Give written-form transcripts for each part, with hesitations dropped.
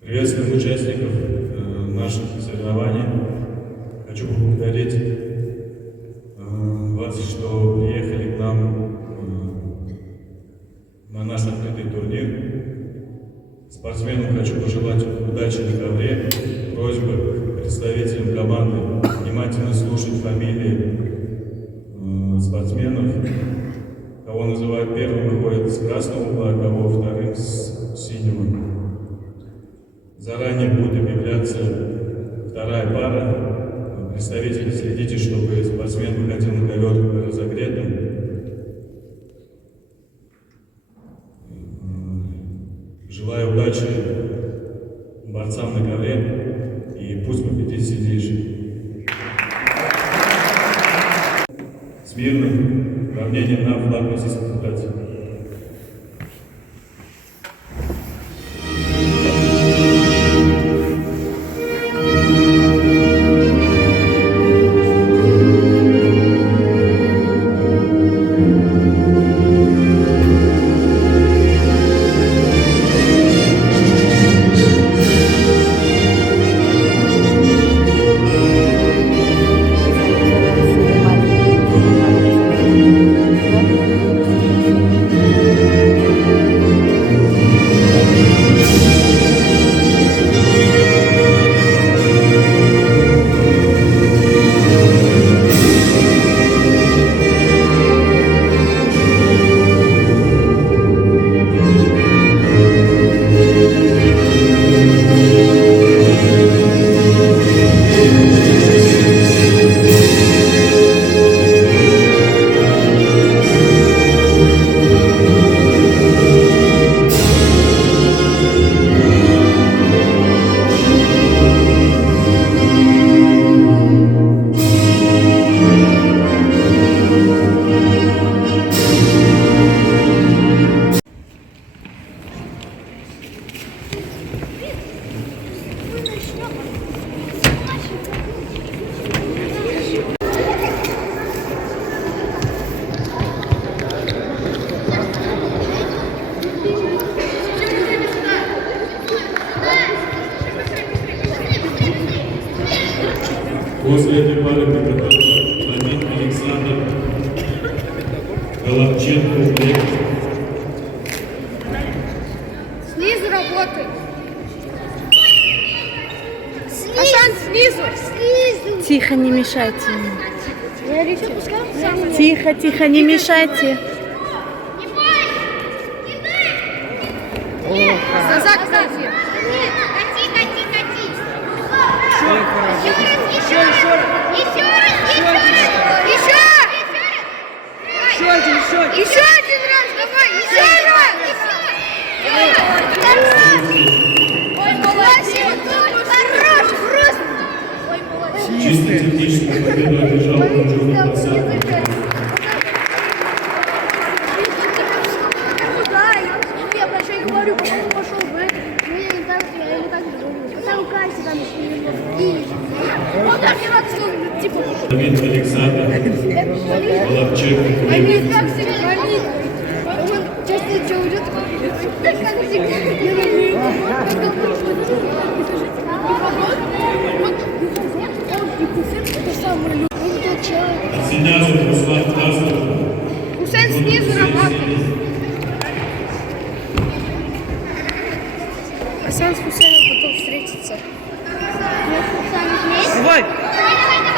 Приветствуем участников наших соревнований. Хочу поблагодарить вас, что приехали к нам на наш открытый турнир. Спортсменам хочу пожелать удачи на ковре. Просьба к представителям команды внимательно слушать фамилии спортсменов. Кого называют первым, выходит с красного угла, а кого вторым с синего. Заранее будет объявляться вторая пара. Представители, следите, чтобы спортсмен выходил на ковер разогретым. Желаю удачи борцам на ковре и пусть победит сильнейший. Смирно, равнение на флаг Российской Федерации. После этой пары приготовится Фомин Александр Головченко. Снизу работает. Асан, снизу. Тихо, не мешайте. Тихо, тихо, не мешайте. Назад, кстати. Еще один раз, давай, еще раз. Хорош, просто. Чисто техническую победу одержал Кунжуров Асан. Я про что и говорю, по-моему, пошел в это. Ну, я не так говорю. Там Катя, там еще вот так не надо, что типа... Фомин Александр Головченко. Они как всегда, он часто что уйдет, так как Синязов Руслан Таслов. Хусейн снизу работает. Асан с Хусейном потом встретится. Давай!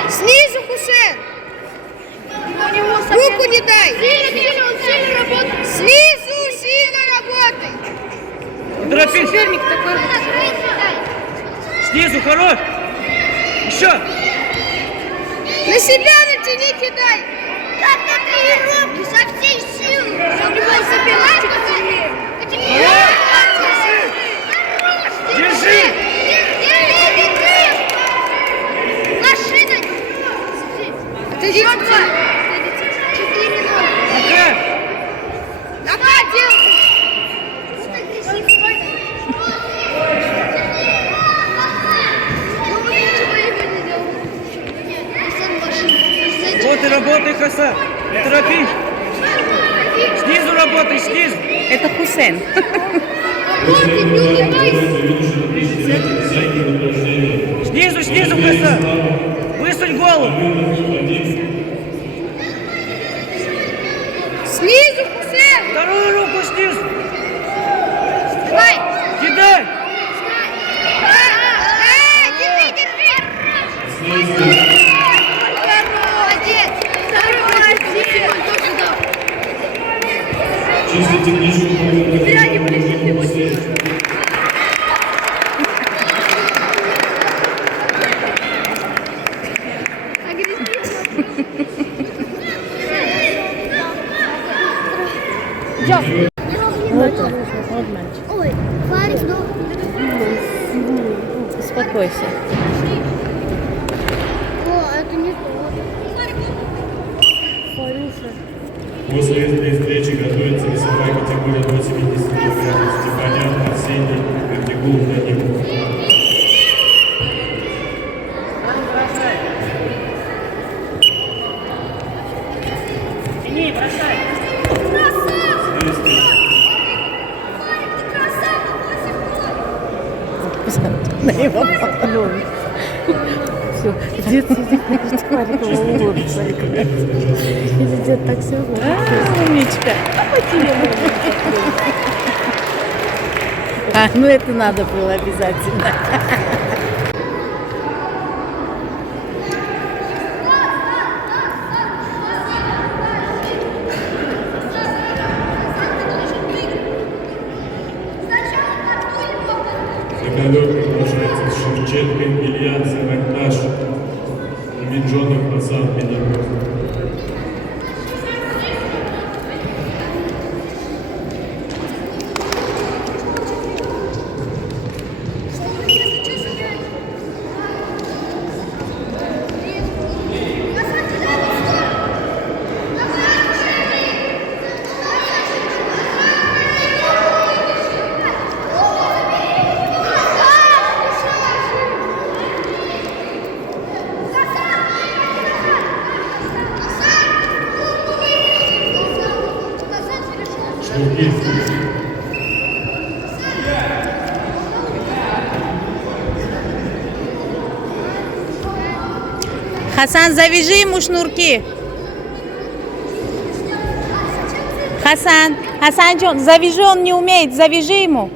Снизу, Хусейн! Руку не дай! Сильно работай! Снизу сильно работай! Торопись! Соперник такой. Снизу, хорош! Еще! На себя натяни, кидай! Как на тренировке, со всей силы! Чтобы любой соперник сильнее! Держи! Машина! Ты еще два! 4-0! Пока! Давай, делай! Вот и работай, Хасан! Не торопись. Снизу работай, снизу. Это Хусейн. После этого юноша 2009 десятки награждения. Снизу, снизу, быстро. Высунь голову. Снизу, Хусейн! Вторую руку снизу. Давай! Кидай. Держи! Последствия. Молодец! Молодец! Чисто техническую проверку. Ой, Фарик, ну... Успокойся. О, это не то. После этой встречи готовится весовая категория до 70 кг. Степанян Арсений, Картигул Данил. Тяни, бросай. Следствие. На его поклон. Все, дед сидит, значит, Фарик его улыбит. Или дед так все умничка. А, ну это надо было обязательно. На ковер приглашается Шевченко Илья Саракташ, Меджонов Асан Петербург. Шнурки. Хасан, завяжи ему шнурки. Хасанчон, завяжи, он не умеет, завяжи ему.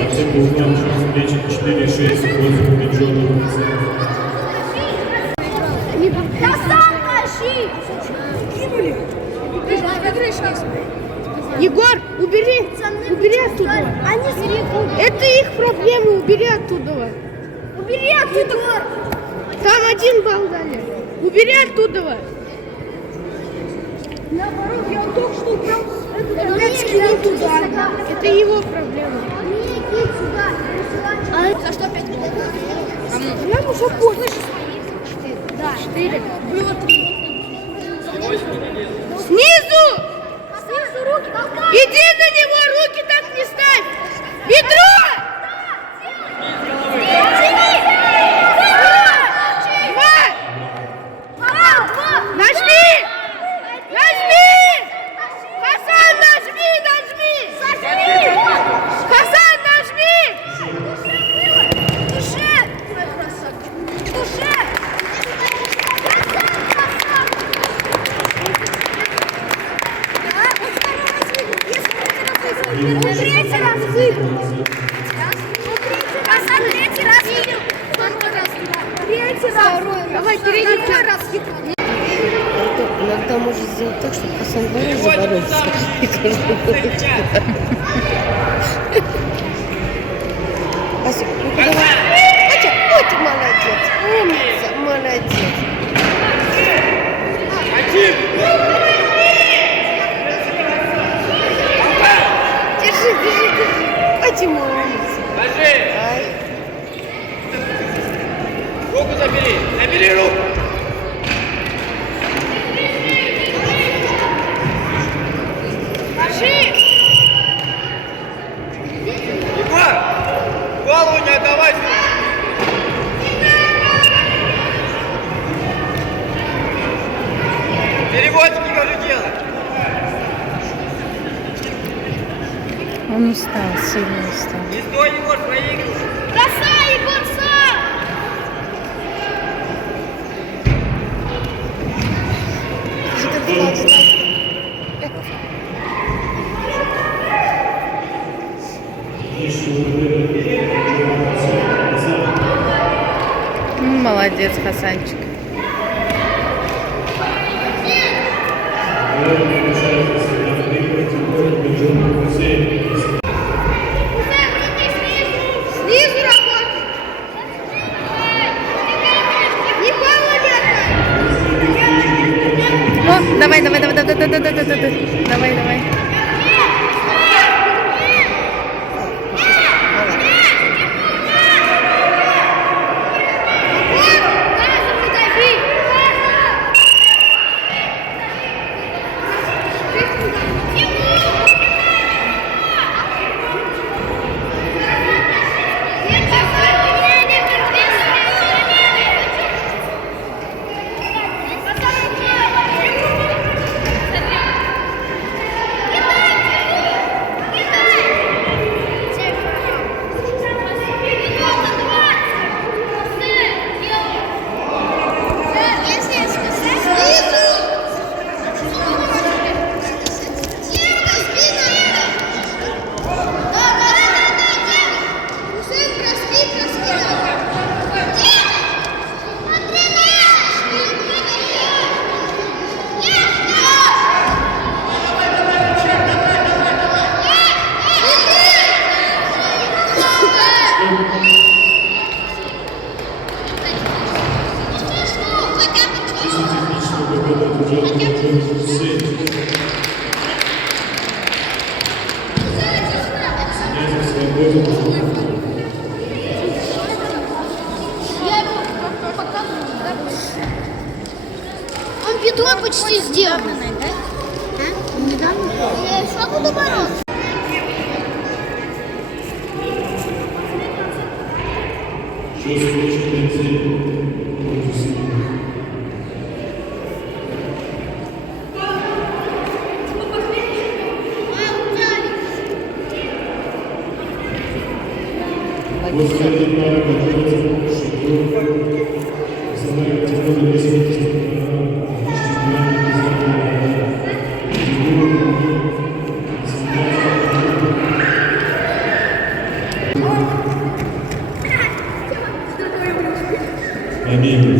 Артем Бухнан, встреча 4-6 против Меджонов Асан. Егор, убери оттуда. Это их проблемы, убери оттуда. Убери оттуда. Там 1 балл дали. Убери оттуда. Наоборот, я только что убрал этот опять скинул туда. Это его проблема. За что 5 минут? Нам уже поздно. Да. 4. Было 3. Снизу! Снизу руки толкай. Иди на него, руки так не ставь! Бедро! Нажми! Нажми! Хасан, нажми, нажми! Хасан, нажми! Душе! Душе! Третий раз выиграл. Хасан третий раз выиграл. Третий раз. Давай, третий раз выиграл. Иногда может сделать так, чтобы Хасан два раза боролся. И каждый год. Асик, ну-ка давай. Отя, молодец. Умница, молодец. Держи. Отя, молодец. Ай. Руку забери руку. Егор, голову не отдавай. Переводчики говорю делать. Он устал, сильно устал. Не стой, Егор, проигрывай. Бросай, Егор, сам! Молодец, Хасанчик. Снизу работай! Не О, давай. Давай. Он бедро почти сделал. Я еще буду бороться. Аминь.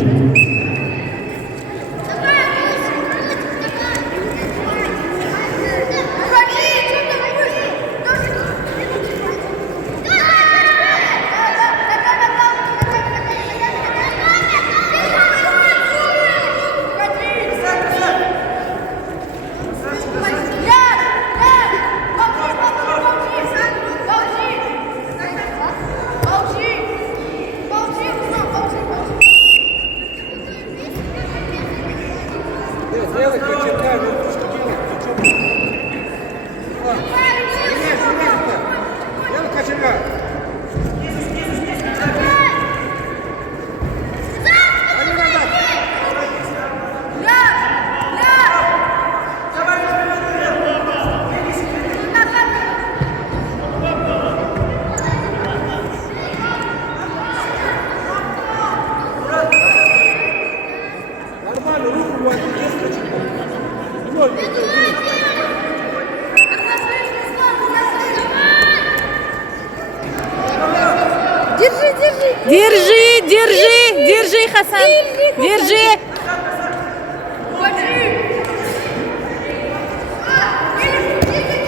Хасан. Держи.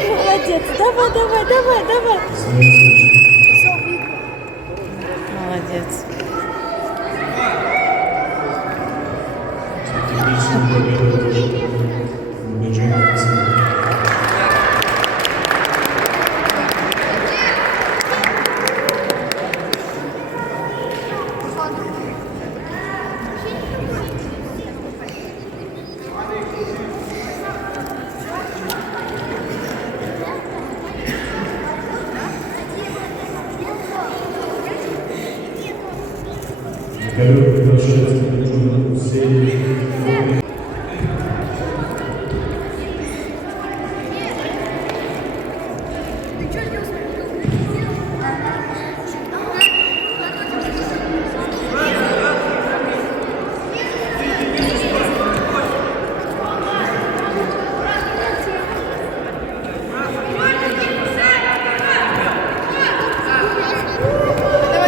Молодец. Давай, давай, давай, давай. Молодец. Стратегическую победу Баджону Хасану. Николай приглашает Баджону Хусейна.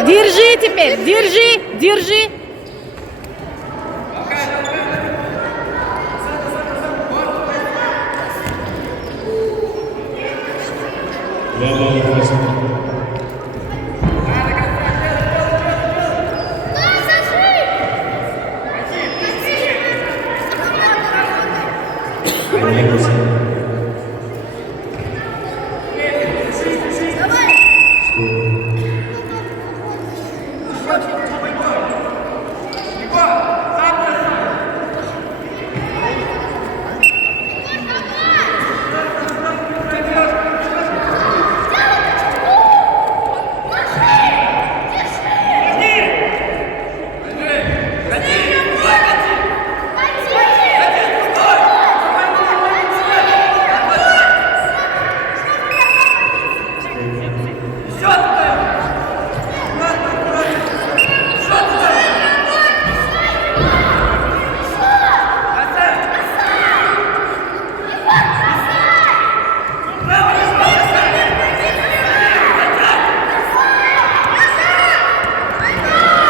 Держи теперь. Держи. Держи. Два балла Хасану. Один Хасану.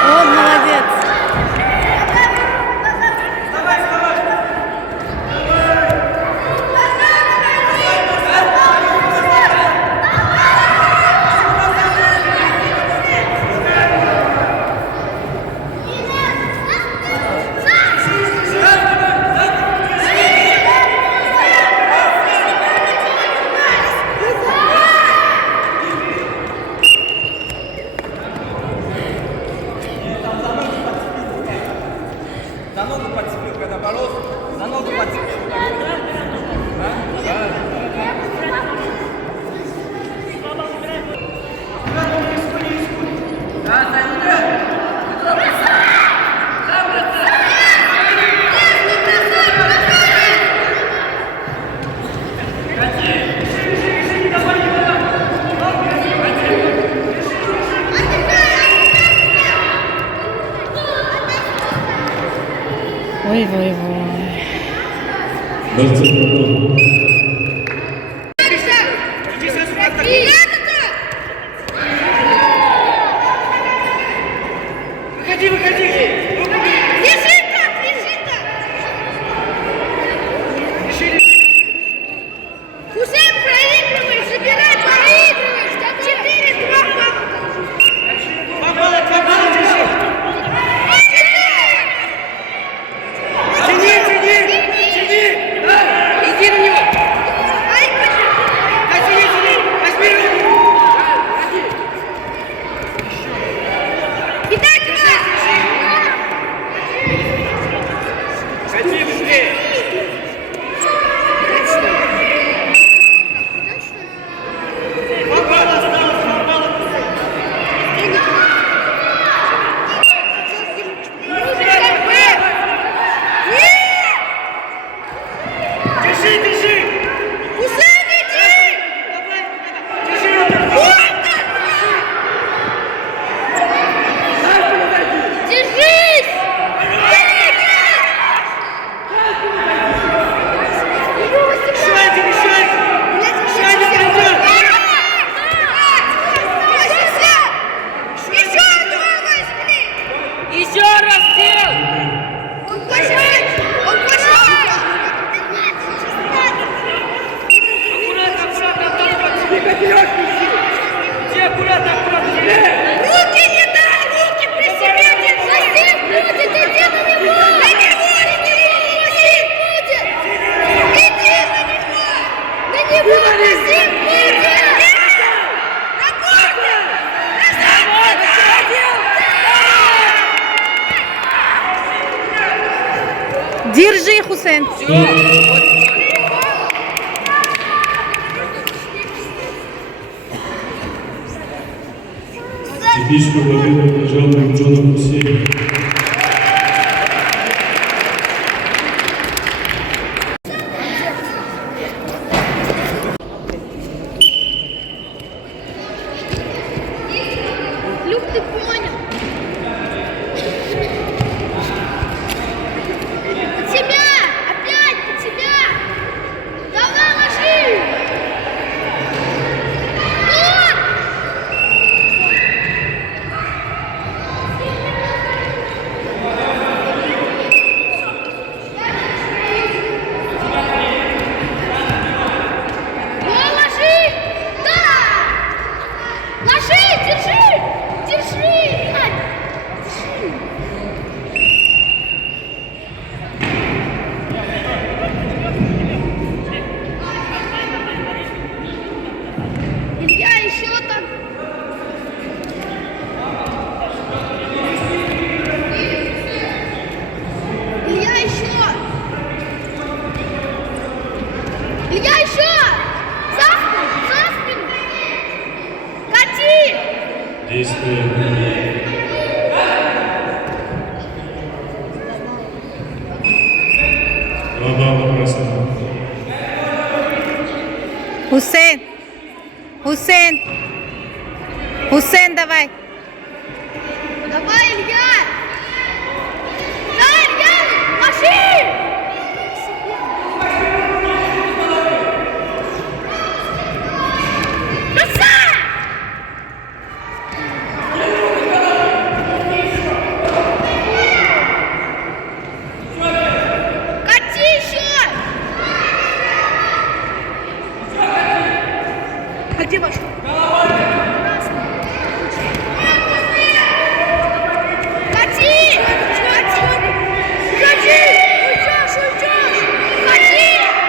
Он молодец. За ногу подцепил, когда боролся, за ногу подцепил. Ой, ой, ой. Борцы Баджону. Выходи, выходи! Лежи так, лежи так. Хусейн, проигрываешь, забирай, проигрываешь. 4-2. Попало, попало, держи! Тяни, тяни! Тяни! Иди на него! Держи, Хусейн. Техническую победу одержал Нурджонов Хусейн. Люк, ты понял? Под себя! Опять под себя! Давай, ложи! Вот! О, ложи! Да! Ложи! Держи! Держи! Надь! Держи! Илья, еще там! Илья, еще! Илья, еще! За спину! За спину! Кати! Действие. Два балла красного. Хусейн. Хусейн. Хусейн, давай. Давай, Илья! Да, Илья! Ложи! Бросай! Кати еще! А где ваш? Кати! Кати! Кати! Уйдешь, уйдешь! Кати!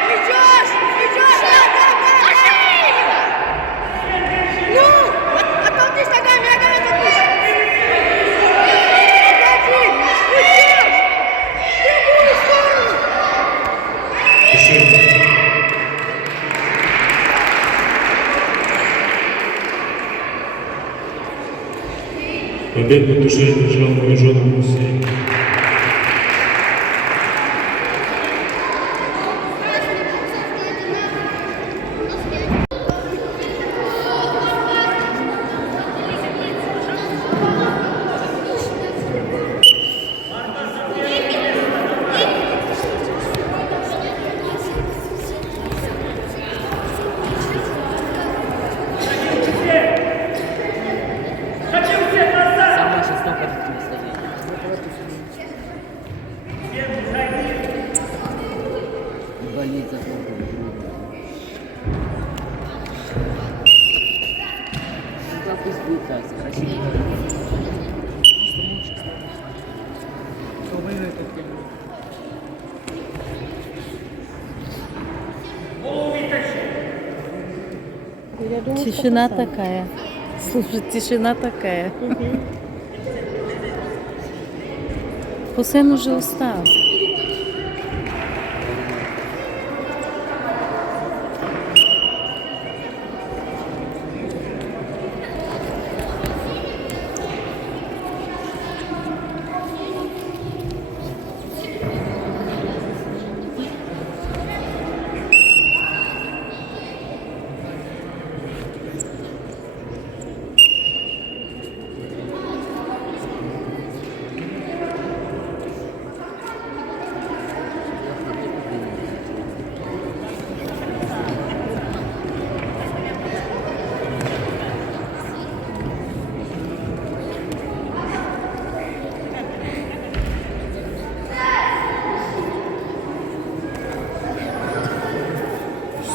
Уйдешь! Уйдешь! Ложи! Ну! Оттолкнись ногами, ногами оттолкнись! Кати! Уйдешь! В другую сторону! Решение. Победу в душе одержал Нурджонов Хусейн. Самая жестокая противостояние. Болеть за друг друга. Ну, пусть будет так, красиво. Кто выиграет, тот первый. Тишина такая. Слушай, тишина такая. Хусейн уже устал.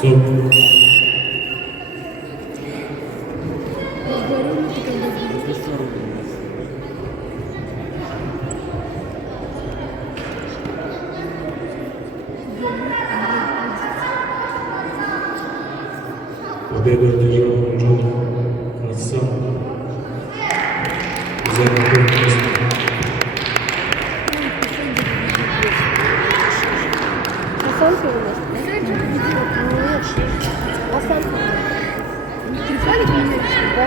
Стоп. Победу одержал Нурджонов Хасан. За какое место? Останки у нас? Останки. Да.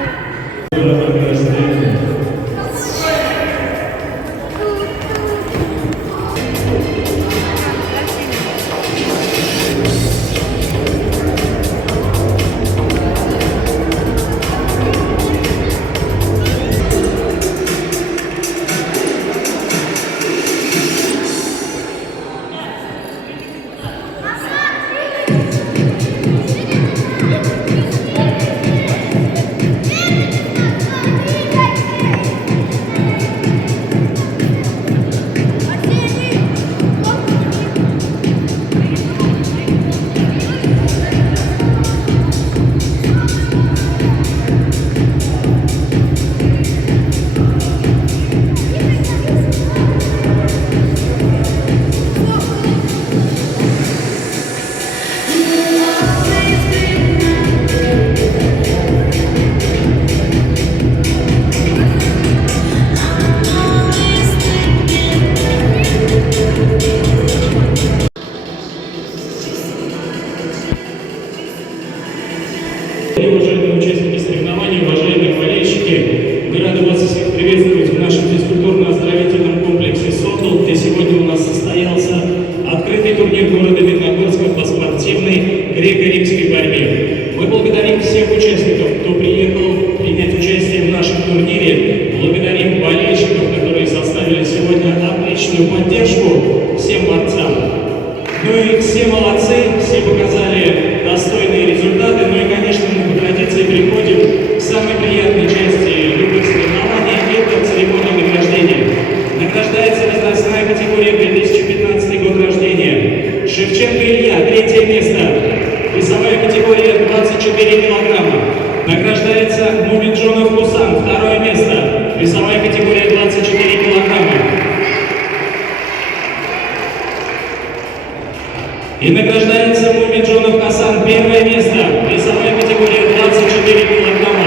Уважаемые участники соревнований, уважаемые болельщики, мы рады вас всех приветствовать в нашем физкультурно-оздоровительном комплексе «Сокол», где сегодня у нас состоялся открытый турнир города Медногорска по спортивной греко-римской борьбе. Мы благодарим всех участников, кто приехал принять участие в нашем турнире. Благодарим болельщиков, которые составили сегодня отличную поддержку всем борцам. Ну и все молодцы, все показали достойные результаты. Ну и, конечно, мы по традиции переходим к самой приятной части любых соревнований. Это церемония награждения. Награждается возрастная категория 2015 год рождения. Шевченко Илья, 3 место. Весовая категория 24 килограмма. Награждается Мумиджонов Мусан, 2 место. Весовая категория 24 килограмма. И награждается Мумиджонов Хасан, 1 место, весовая категория 24 килограмма.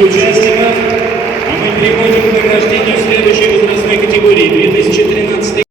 Участников, а мы переходим к награждению следующей возрастной категории 2013